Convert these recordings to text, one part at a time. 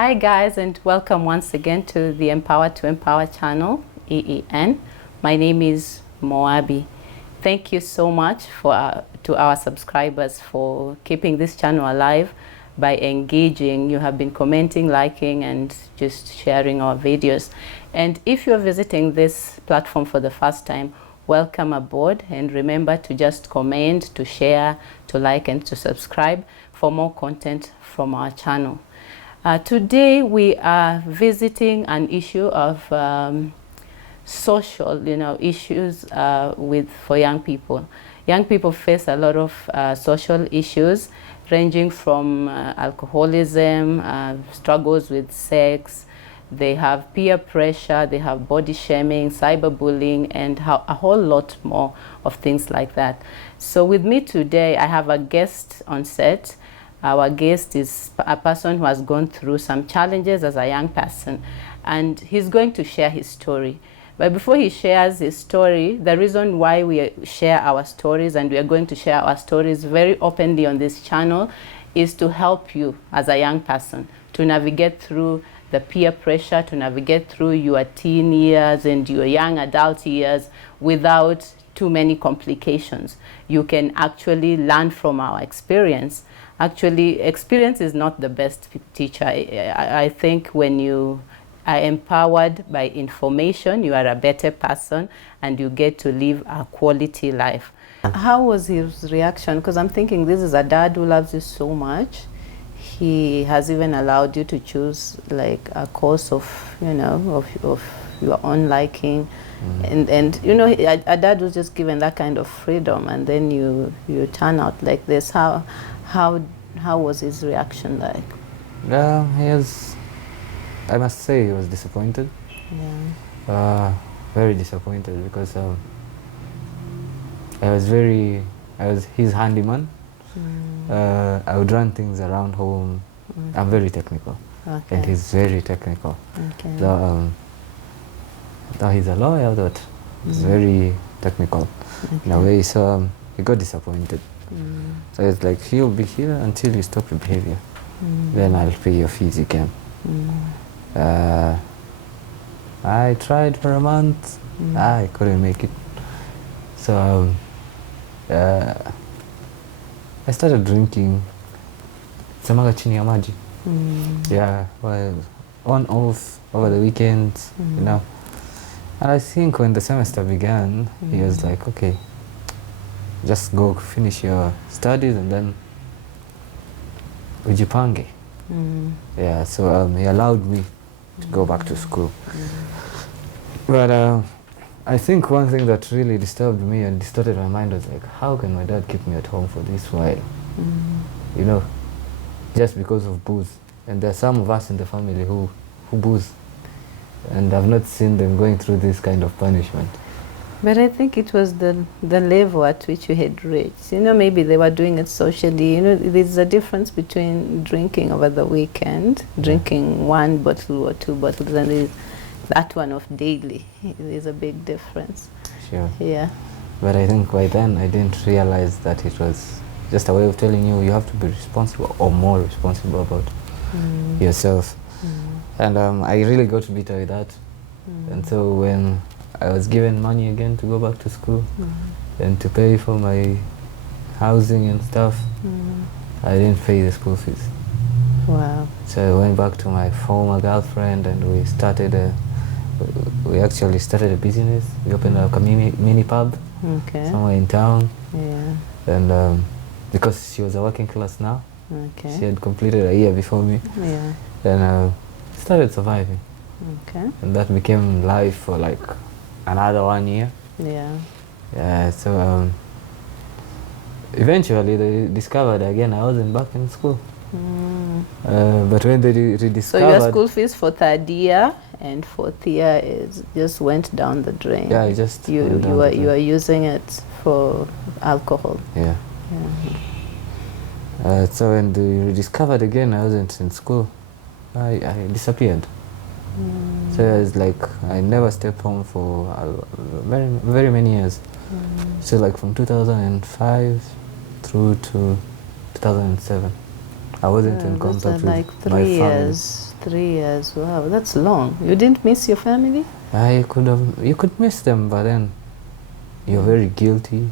Hi guys, and welcome once again to the Empower to Empower channel, EEN. My name is Moabbie. Thank you so much to our subscribers for keeping this channel alive by engaging. You have been commenting, liking, and just sharing our videos. And if you're visiting this platform for the first time, welcome aboard, and remember to just comment, to share, to like, and to subscribe for more content from our channel. Today we are visiting an issue of social, issues for young people. Young people face a lot of social issues, ranging from alcoholism, struggles with sex. They have peer pressure, they have body shaming, cyberbullying, and a whole lot more of things like that. So with me today, I have a guest on set. Our guest is a person who has gone through some challenges as a young person, and he's going to share his story. But before he shares his story, the reason why we share our stories, and we are going to share our stories very openly on this channel, is to help you as a young person to navigate through the peer pressure, to navigate through your teen years and your young adult years without too many complications. You can actually learn from our experience. Actually, experience is not the best teacher. I think when you are empowered by information, you are a better person and you get to live a quality life. How was his reaction? Because I'm thinking this is a dad who loves you so much. He has even allowed you to choose like a course of, of your own liking. And a dad was just given that kind of freedom, and then you turn out like this. How was his reaction like? I must say he was disappointed. Yeah. Very disappointed because I was his handyman. I would run things around home. Okay. I'm very technical. Okay. And he's very technical. Okay. Though he's a lawyer, but he's very technical in a way, so he got disappointed. So it's like, he'll be here until you stop your behavior. Then I'll pay your fees again. I tried for a month. I couldn't make it. So I started drinking samaga chini ya maji. Yeah, well, on off over the weekends, And I think when the semester began, he was like, okay, just go finish your studies and then ujipange. Yeah, so he allowed me to go back to school. But I think one thing that really disturbed me and distorted my mind was like, how can my dad keep me at home for this while? Just because of booze. And there are some of us in the family who booze. And I've not seen them going through this kind of punishment. But I think it was the level at which you had reached. Maybe they were doing it socially. There's a difference between drinking over the weekend, drinking one bottle or two bottles, and there's that one of daily. There's a big difference. Sure. Yeah. But I think by then I didn't realize that it was just a way of telling you have to be responsible or more responsible about yourself. And I really got bitter with that. And so when I was given money again to go back to school and to pay for my housing and stuff, I didn't pay the school fees. Wow. So I went back to my former girlfriend and we actually started a business. We opened a mini pub somewhere in town. Yeah. And because she was a working class now, she had completed a year before me. Yeah. And started surviving. Okay. And that became life for like another 1 year. Yeah. Yeah, so eventually they discovered again I wasn't back in school. But when they rediscovered... So your school fees for third year and fourth year just went down the drain. Yeah, it just you were using it for alcohol. Yeah. So when they rediscovered again I wasn't in school, I disappeared. So it's like I never stepped home for very, very many years. So like from 2005 through to 2007, I wasn't in That's contact like with 3 my family. years. 3 years. Wow, that's long. You didn't miss your family? You could miss them, but then you're very guilty.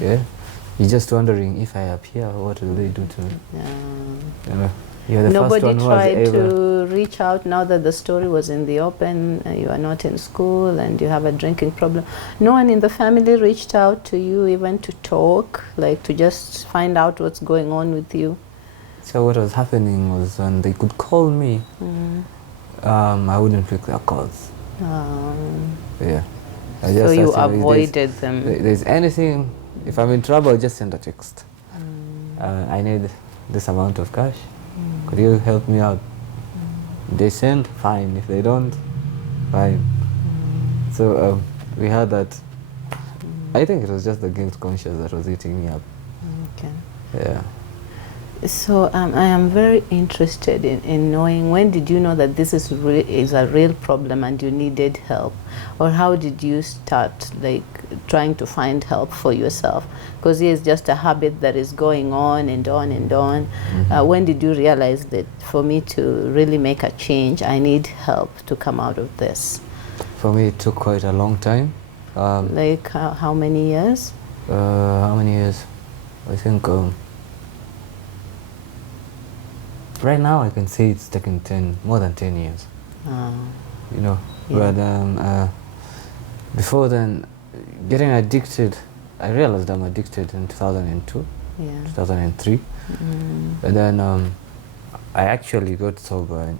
Yeah, you're just wondering, if I appear, what will they do to me? Yeah. You're the first Nobody one who has tried ever. to reach out now that the story was in the open, you are not in school and you have a drinking problem. No one in the family reached out to you even to talk, like to just find out what's going on with you? So what was happening was, when they could call me, I wouldn't pick their calls. Yeah. So you avoided them. There's anything, if I'm in trouble, just send a text. I need this amount of cash. Could you help me out? They send, fine. If they don't, fine. So we had that. I think it was just the guilt conscious that was eating me up. Okay. Yeah. So I am very interested in knowing, when did you know that this is a real problem and you needed help? Or how did you start like trying to find help for yourself? Because it's just a habit that is going on and on and on. When did you realize that for me to really make a change, I need help to come out of this? For me, it took quite a long time. Like how many years? How many years? I think right now I can say it's taken more than 10 years. You know, Yeah. but before then, getting addicted, I realized I'm addicted in 2002, Yeah. 2003. And then I actually got sober in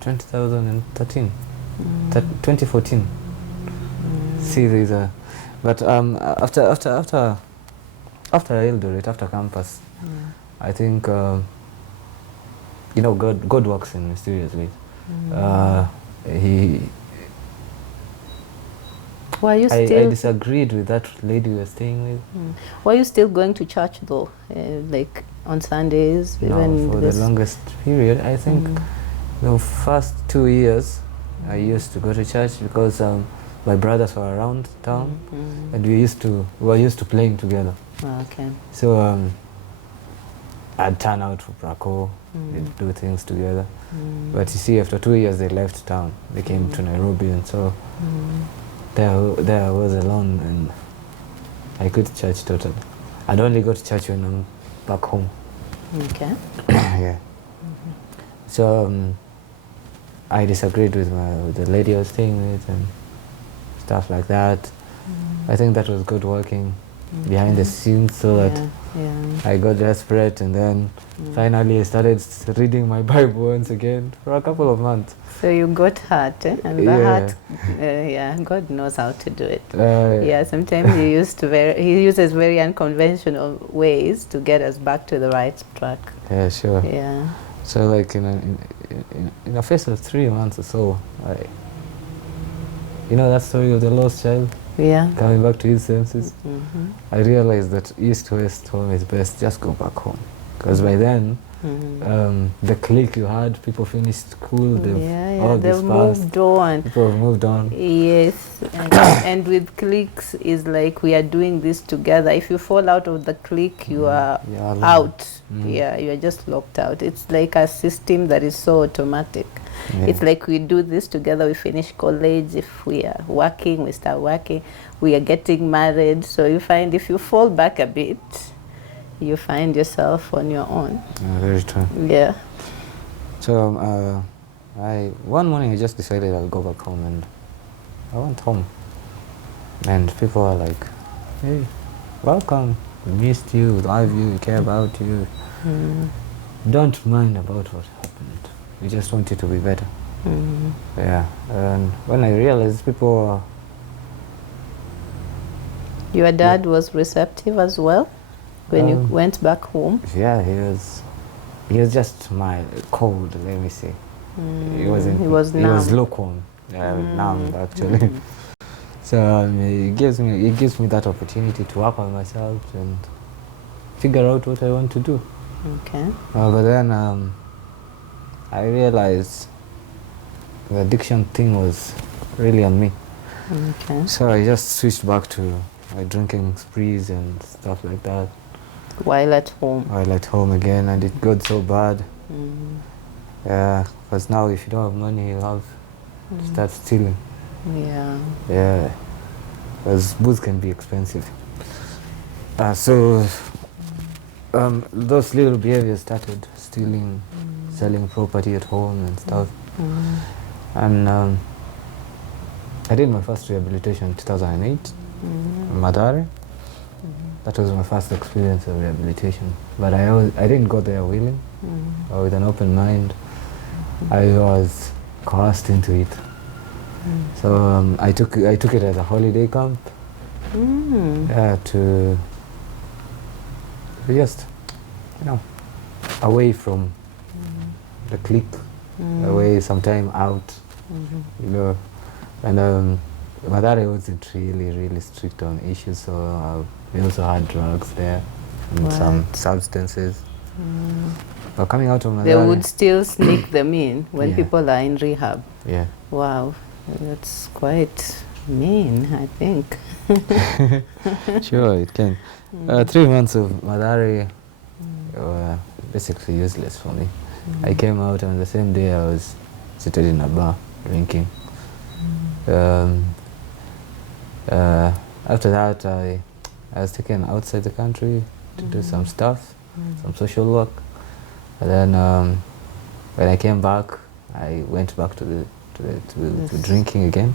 2013, 2014. See, there's a, but after Eldoret, after campus, I think you know, God works in mysterious ways. I disagreed with that lady we were staying with. Were you still going to church though, like on Sundays? No, even for the longest period, I think the first 2 years, I used to go to church because my brothers were around town, and we were used to playing together. Okay. So I'd turn out for Braco, we'd do things together. But you see, after 2 years, they left town. They came to Nairobi, and so there I was alone, and I quit church totally. I'd only go to church when I'm back home. Okay. Yeah. So I disagreed with the lady I was staying with and stuff like that. I think that was good working behind the scenes, so that I got desperate, and then finally I started reading my Bible once again for a couple of months. So you got hurt, and the heart, God knows how to do it. Sometimes he uses very unconventional ways to get us back to the right track. Yeah, sure. Yeah. So like in a phase of 3 months or so, you know that story of the lost child? Yeah. Coming back to his senses. I realized that east-west home is best, just go back home. Because by then, the clique you had, people finished school, they've moved on. People have moved on. Yes, and with cliques is like, we are doing this together. If you fall out of the clique, you are out. Yeah, you are just locked out. It's like a system that is so automatic. Yeah. It's like we do this together, we finish college, if we are working, we start working, we are getting married. So you find if you fall back a bit, you find yourself on your own. Very true. Yeah. So one morning I just decided I'll go back home, and I went home. And people are like, hey, welcome, we missed you, we love you, we care about you. Don't mind about what happened. We just want you to be better. Yeah, and when I realized people... Your dad was receptive as well when you went back home? Yeah, he was just cold, let me say. He was lukewarm. Numb actually. So it gives me that opportunity to work on myself and figure out what I want to do. Okay. But then I realized the addiction thing was really on me. Okay. So I just switched back to my drinking sprees and stuff like that. While at home. While at home again, and it got so bad. Mm. Yeah, because now if you don't have money, you have to start stealing. Yeah. Yeah, because booze can be expensive. So those little behaviors started, stealing, selling property at home and stuff. And I did my first rehabilitation in 2008 in Madare. That was my first experience of rehabilitation. But I didn't go there willing or with an open mind. I was coerced into it. So I took it as a holiday camp. Yeah, to just, away from the clique, away, sometime out, And Madare wasn't really strict on issues, so we also had drugs there and some substances. But coming out of Madare, they would still sneak them in when people are in rehab. Yeah. Wow, that's quite mean, I think. Sure, it can. 3 months of Madare were basically useless for me. I came out, and the same day I was seated in a bar drinking. After that, I was taken outside the country to do some stuff, some social work. And then when I came back, I went back to drinking again.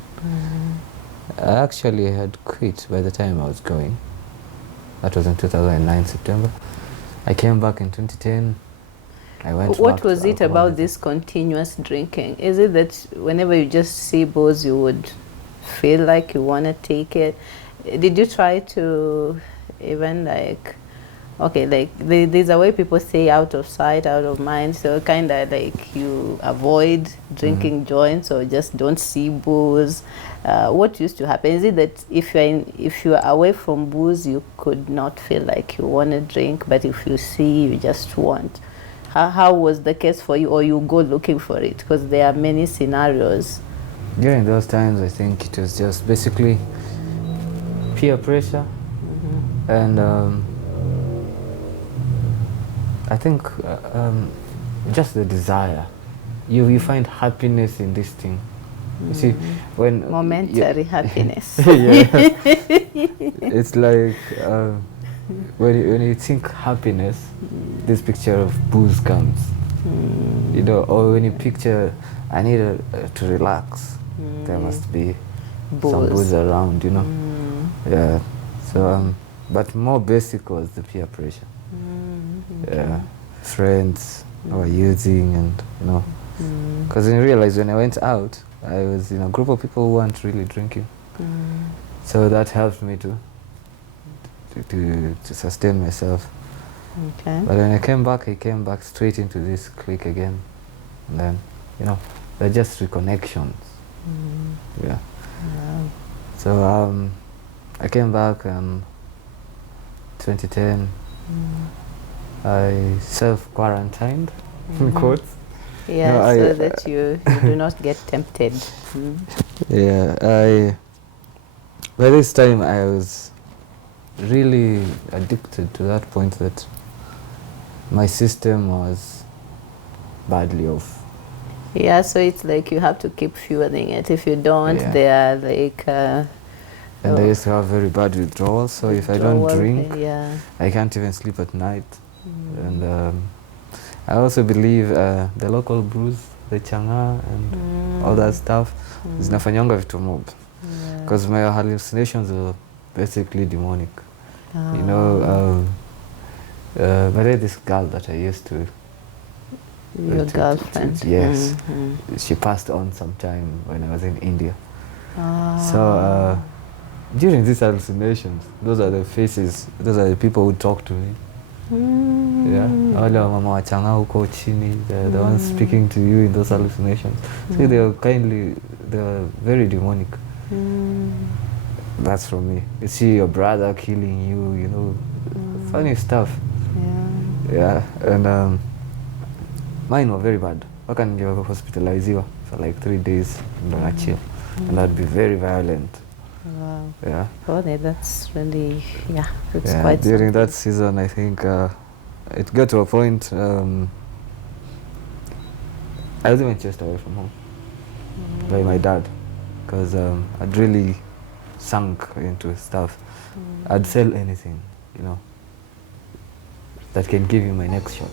I actually had quit by the time I was going. That was in 2009, September. I came back in 2010. I went What back was to it about alcoholism. this continuous drinking? Is it that whenever you just see booze, you would feel like you want to take it? Did you try to even like, okay, like there's a way people say out of sight, out of mind, so kind of like you avoid drinking joints or just don't see booze. What used to happen? Is it that if you're away from booze, you could not feel like you want to drink, but if you see, you just want? How was the case for you, or you go looking for it? Because there are many scenarios. During those times, I think it was just basically peer pressure, and I think just the desire. You find happiness in this thing. You see, when Momentary happiness. It's like when you think happiness, this picture of booze comes. Or when you picture, I need to relax, there must be some booze around, Yeah. So, but more basic was the peer pressure. Yeah, friends were using, and because I realized when I went out, I was in a group of people who weren't really drinking. So that helped me to sustain myself. Okay. But when I came back straight into this clique again. And then, they're just reconnections. Yeah. Wow. So I came back in 2010. I self-quarantined, in quotes. Yeah, No, so that you do not get tempted. Yeah, by this time I was really addicted to that point that my system was badly off. Yeah, so it's like you have to keep fueling it. If you don't, they are like... and I used to have very bad withdrawals, so if I don't drink, I can't even sleep at night. And I also believe the local brews, the changa and all that stuff, zinafanyanga vitu mob. Because my hallucinations are basically demonic. But there's this girl that I used to... Your girlfriend? Yes. She passed on sometime when I was in India. So during these hallucinations, those are the faces, those are the people who talk to me. Yeah, wale wa mama wachanga huko chini, the ones speaking to you in those hallucinations. See, they are very demonic. That's from me. You see your brother killing you, funny stuff. Yeah, and mine were very bad. I can get hospitalized for like 3 days and chill, and I'd be very violent. Wow. Yeah. Oh, that's really, yeah, that's Yeah, quite during something. that season, I think it got to a point I was even chased away from home by my dad, because I'd really sunk into stuff. I'd sell anything, you know, that can give you my next shot.